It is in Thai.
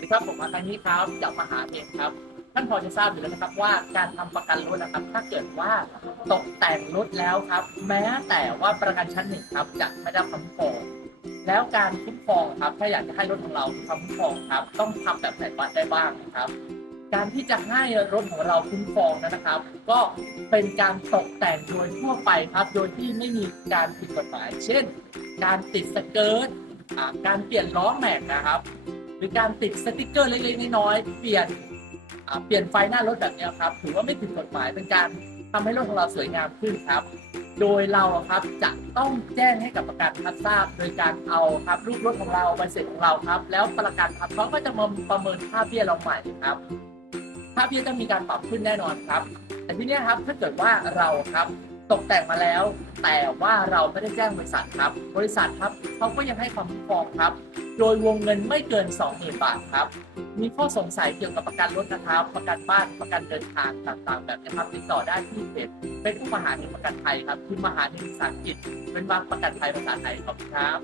วัสดีครับผมอาคานี้ครับจากมหาเองครับ ท่านพอจะทราบอยู่แล้วนะครับว่าการทำประกันรถนะครับ ถ้าเกิดว่าตกแต่งรถแล้วครับ แม้แต่ว่าประกันชั้นหนึ่งครับจะไม่ได้คุ้มครองแล้วการคุ้มครองครับ ถ้าอยากจะให้รถของเราคุ้มครองครับ ต้องทำแบบไหนบ้างได้บ้างนะครับ การที่จะให้รถของเราคุ้มครองนั้นะครับ ก็เป็นการตกแต่งโดยทั่วไปครับ โดยที่ไม่มีการผิดกฎหมาย เช่น การติดสเกิร์ตการเปลี่ยนล้อแม็กนะครับ หรือการติดสติกเกอร์เล็กๆน้อยๆเปลี่ยนเปลี่ยนไฟหน้ารถแบบนี้ครับถือว่าไม่ผิดกฎหมายเป็นการทำให้รถของเราสวยงามขึ้นครับ โดยเราครับจะต้องแจ้งให้กับประกันรับทราบ โดยการเอาครับรูปรถของเราใบเสร็จของเราครับ แล้วประกันครับเขาก็จะมาประเมินค่าเบี้ยเราใหม่ครับค่าเบี้ยจะมีการปรับขึ้นแน่นอนครับ แต่ที่นี้ครับถ้าเกิดว่าเราครับตกแต่งมาแล้ว แต่ว่าเราไม่ได้แจ้งบริษัทครับ บริษัทครับเขาก็ยังให้ความคุ้มครองครับ โดยวงเงินไม่เกิน 20,000 บาทครับ มีข้อสงสัยเกี่ยวกับประกันรถนะครับ ประกันบ้าน ประกันเดินทางต่างๆ แบบนี้ครับ ติดต่อได้ที่เพจเป็นผู้มหาเฮงประกันไทยครับคือมหาเฮงภาษาอังกฤษเป็นบางประกันไทยภาษาไทยขอบคุณครับ